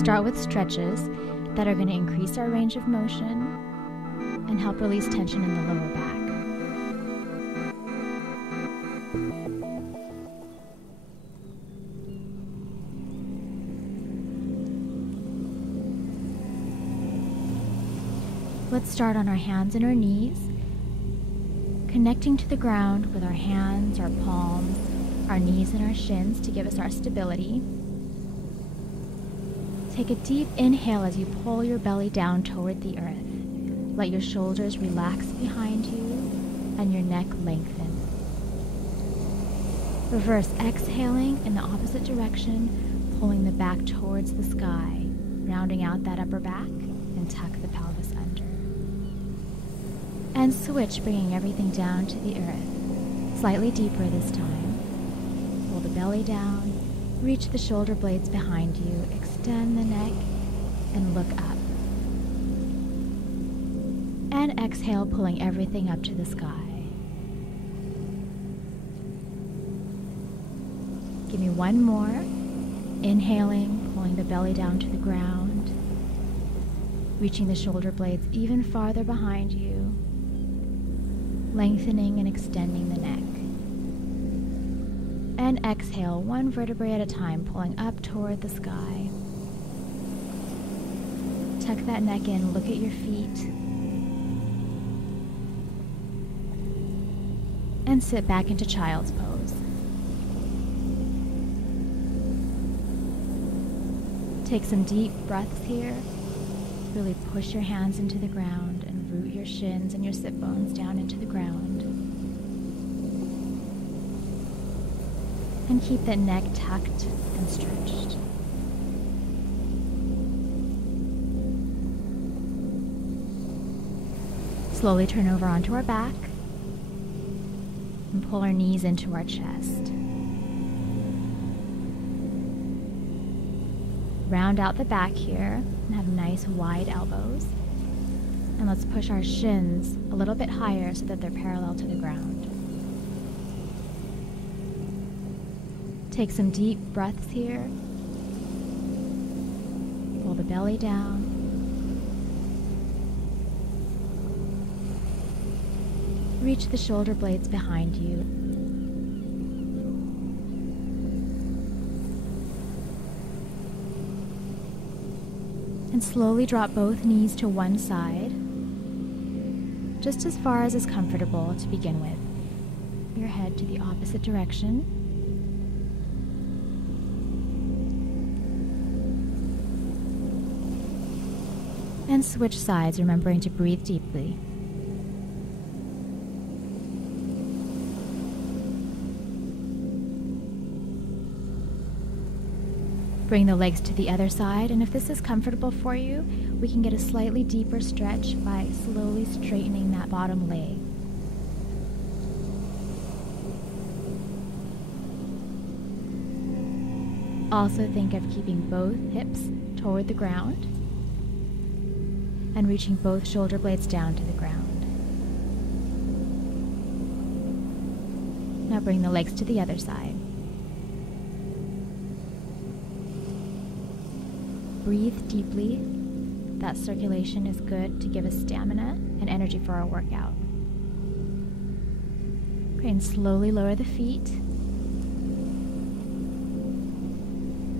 start with stretches that are going to increase our range of motion and help release tension in the lower back. Let's start on our hands and our knees, connecting to the ground with our hands, our palms, our knees and our shins to give us our stability. Take a deep inhale as you pull your belly down toward the earth. Let your shoulders relax behind you and your neck lengthen. Reverse exhaling in the opposite direction, pulling the back towards the sky, rounding out that upper back and tuck the pelvis under. And switch, bringing everything down to the earth. Slightly deeper this time. Pull the belly down, reach the shoulder blades behind you, extend the neck, and look up. And exhale, pulling everything up to the sky. Give me one more. Inhaling, pulling the belly down to the ground, reaching the shoulder blades even farther behind you, lengthening and extending the neck. And exhale, one vertebrae at a time, pulling up toward the sky. Tuck that neck in, look at your feet, and sit back into child's pose. Take some deep breaths here. Really push your hands into the ground and root your shins and your sit bones down into the ground. And keep that neck tucked and stretched. Slowly turn over onto our back and pull our knees into our chest. Round out the back here and have nice wide elbows. And let's push our shins a little bit higher so that they're parallel to the ground. Take some deep breaths here. Pull the belly down. Reach the shoulder blades behind you. And slowly drop both knees to one side, just as far as is comfortable to begin with. Your head to the opposite direction. And switch sides, remembering to breathe deeply. Bring the legs to the other side, and if this is comfortable for you, we can get a slightly deeper stretch by slowly straightening that bottom leg. Also think of keeping both hips toward the ground and reaching both shoulder blades down to the ground. Now bring the legs to the other side. Breathe deeply. That circulation is good to give us stamina and energy for our workout. Okay, and slowly lower the feet.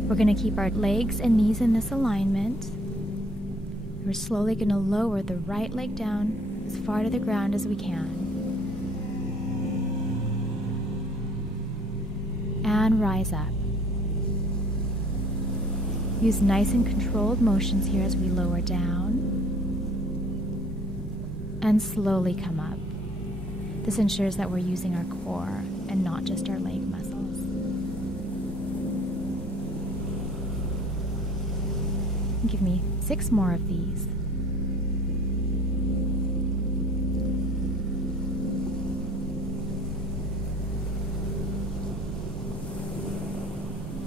We're going to keep our legs and knees in this alignment. We're slowly going to lower the right leg down as far to the ground as we can. And rise up. Use nice and controlled motions here as we lower down and slowly come up. This ensures that we're using our core and not just our leg muscles. Give me 6 more of these.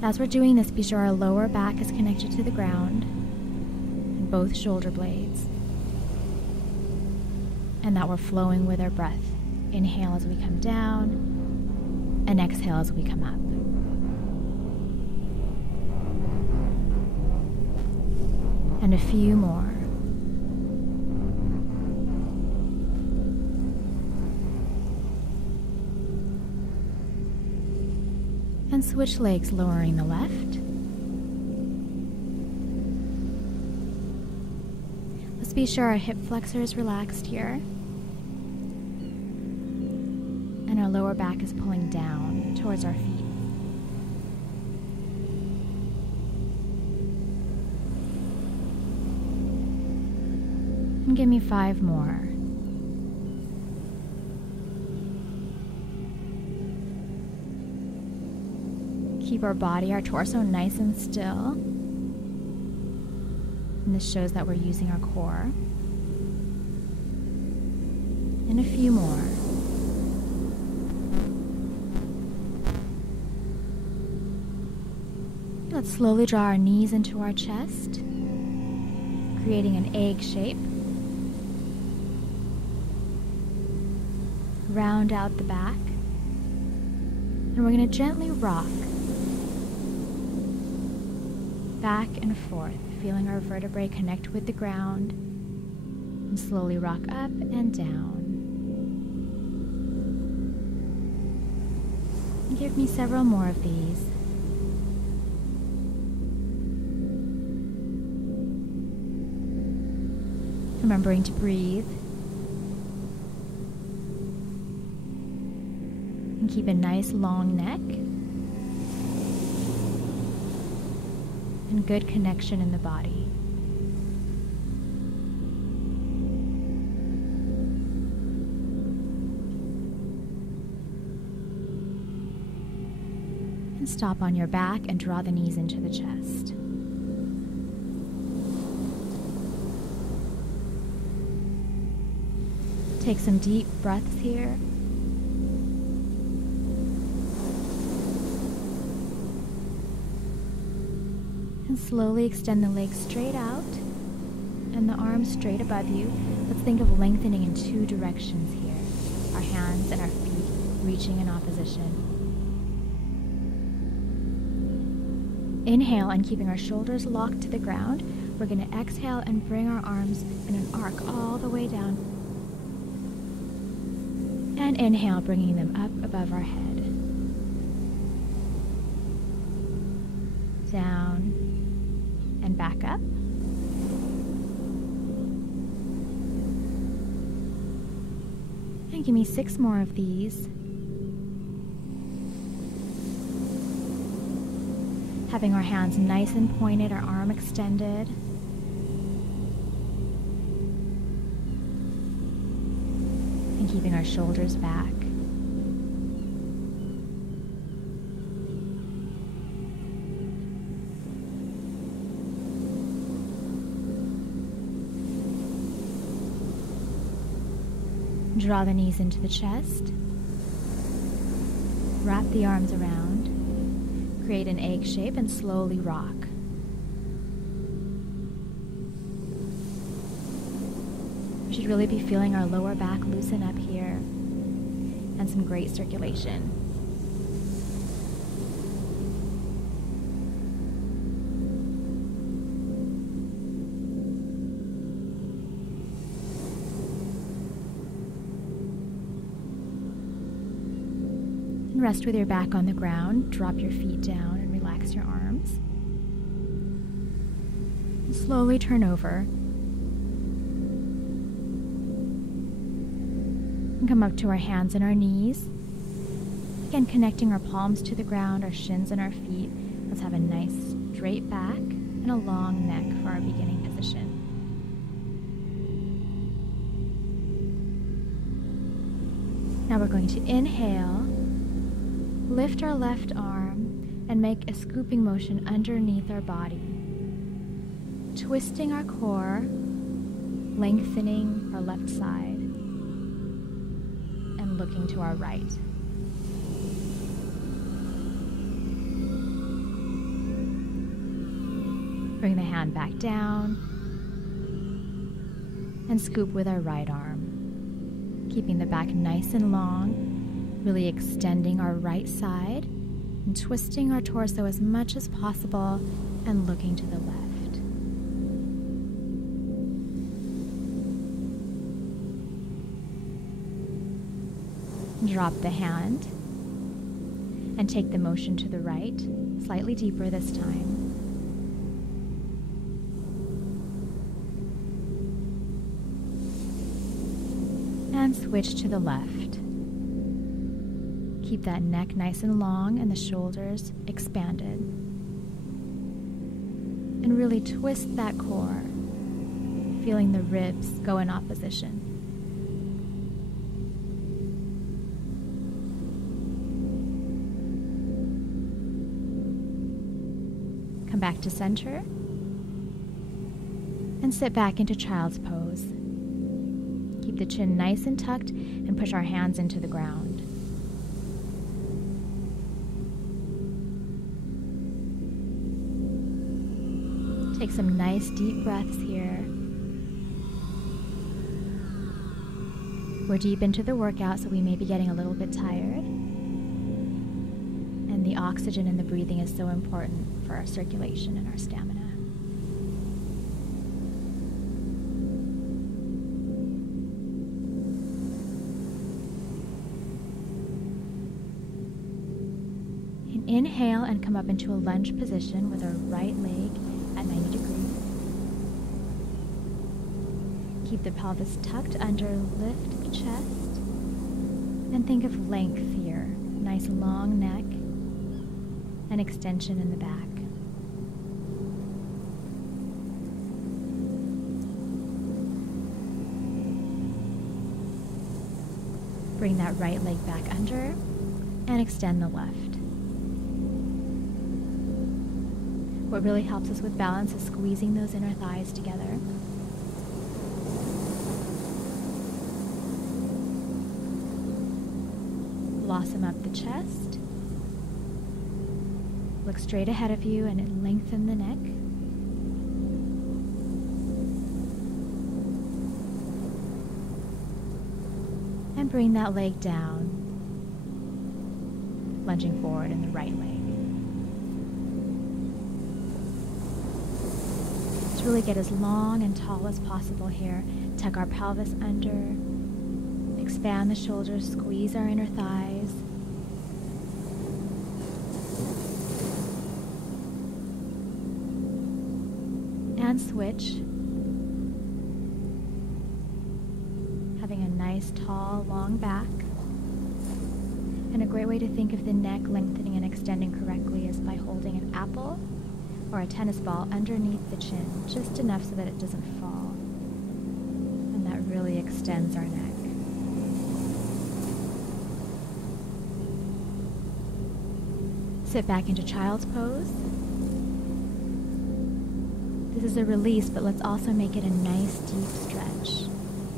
As we're doing this, be sure our lower back is connected to the ground and both shoulder blades, and that we're flowing with our breath. Inhale as we come down and exhale as we come up. And a few more. And switch legs, lowering the left. Let's be sure our hip flexor is relaxed here. And our lower back is pulling down towards our feet. And give me 5 more. Keep our body, our torso nice and still. And this shows that we're using our core. And a few more. Let's slowly draw our knees into our chest, creating an egg shape. Round out the back. And we're going to gently rock back and forth, feeling our vertebrae connect with the ground, and slowly rock up and down. And give me several more of these. Remembering to breathe. And keep a nice long neck. And good connection in the body. And stop on your back and draw the knees into the chest. Take some deep breaths here. And slowly extend the legs straight out and the arms straight above you. Let's think of lengthening in 2 directions here. Our hands and our feet reaching in opposition. Inhale, and keeping our shoulders locked to the ground, we're going to exhale and bring our arms in an arc all the way down. And inhale, bringing them up above our head. Down and back up. And give me 6 more of these. Having our hands nice and pointed, our arm extended. And keeping our shoulders back. Draw the knees into the chest. Wrap the arms around. Create an egg shape and slowly rock. We should really be feeling our lower back loosen up here and some great circulation. Rest with your back on the ground. Drop your feet down and relax your arms. And slowly turn over. And come up to our hands and our knees. Again, connecting our palms to the ground, our shins and our feet. Let's have a nice straight back and a long neck for our beginning position. Now we're going to inhale. Lift our left arm and make a scooping motion underneath our body, twisting our core, lengthening our left side, and looking to our right. Bring the hand back down and scoop with our right arm, keeping the back nice and long. Really extending our right side and twisting our torso as much as possible and looking to the left. Drop the hand and take the motion to the right, slightly deeper this time. And switch to the left. Keep that neck nice and long and the shoulders expanded. And really twist that core, feeling the ribs go in opposition. Come back to center and sit back into child's pose. Keep the chin nice and tucked and push our hands into the ground. Take some nice deep breaths here. We're deep into the workout, so we may be getting a little bit tired. And the oxygen and the breathing is so important for our circulation and our stamina. Inhale and come up into a lunge position with our right leg at 90 degrees. Keep the pelvis tucked under, lift the chest, and think of length here. Nice long neck and extension in the back. Bring that right leg back under and extend the left. What really helps us with balance is squeezing those inner thighs together. Blossom up the chest. Look straight ahead of you and lengthen the neck. And bring that leg down, lunging forward in the right leg. Really get as long and tall as possible here. Tuck our pelvis under, expand the shoulders, squeeze our inner thighs. And switch. Having a nice, tall, long back. And a great way to think of the neck lengthening and extending correctly is by holding an apple or a tennis ball underneath the chin, just enough so that it doesn't fall. And that really extends our neck. Sit back into child's pose. This is a release, but let's also make it a nice deep stretch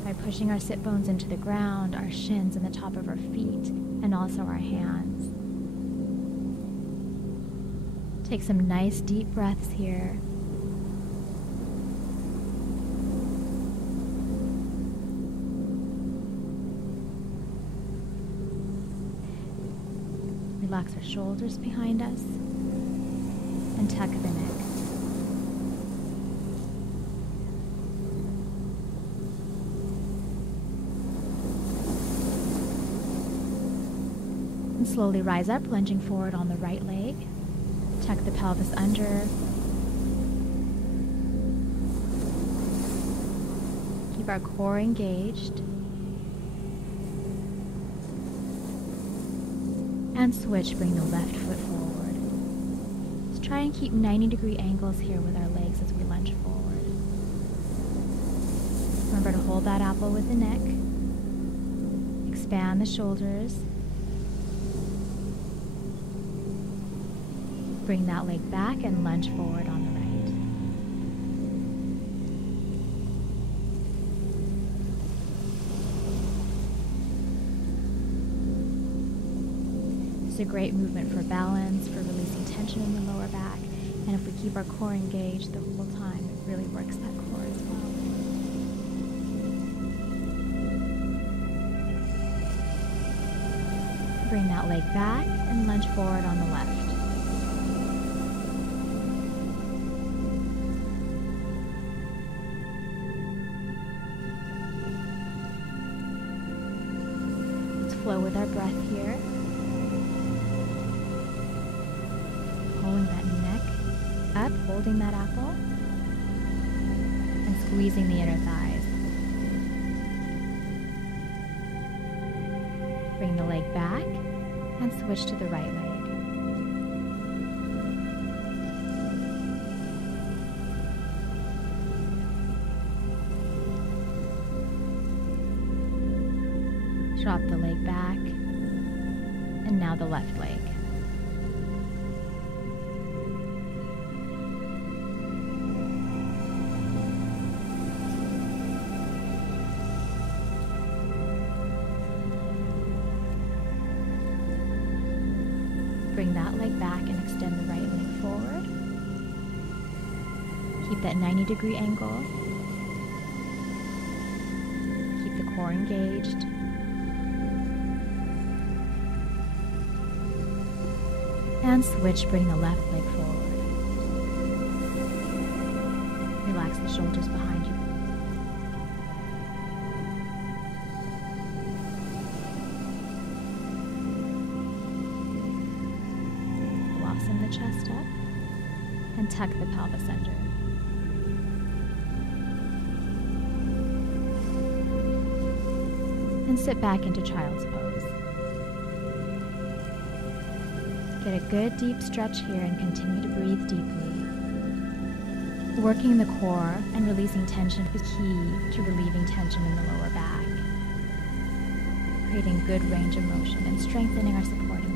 by pushing our sit bones into the ground, our shins and the top of our feet, and also our hands. Take some nice deep breaths here. Relax our shoulders behind us and tuck the neck. And slowly rise up, lunging forward on the right leg. Tuck the pelvis under. Keep our core engaged. And switch, bring the left foot forward. Just try and keep 90-degree angles here with our legs as we lunge forward. Remember to hold that apple with the neck. Expand the shoulders. Bring that leg back and lunge forward on the right. It's a great movement for balance, for releasing tension in the lower back, and if we keep our core engaged the whole time, it really works that core as well. Bring that leg back and lunge forward on the left. Flow with our breath here. Pulling that neck up, holding that apple, and squeezing the inner thighs. Bring the leg back and switch to the right leg. Drop the leg back, and now the left leg. Bring that leg back and extend the right leg forward. Keep that 90-degree angle. Keep the core engaged. And switch, bring the left leg forward. Relax the shoulders behind you. Blossom the chest up and tuck the pelvis under. And sit back into child's pose. Get a good deep stretch here and continue to breathe deeply. Working the core and releasing tension is key to relieving tension in the lower back. Creating good range of motion and strengthening our supporting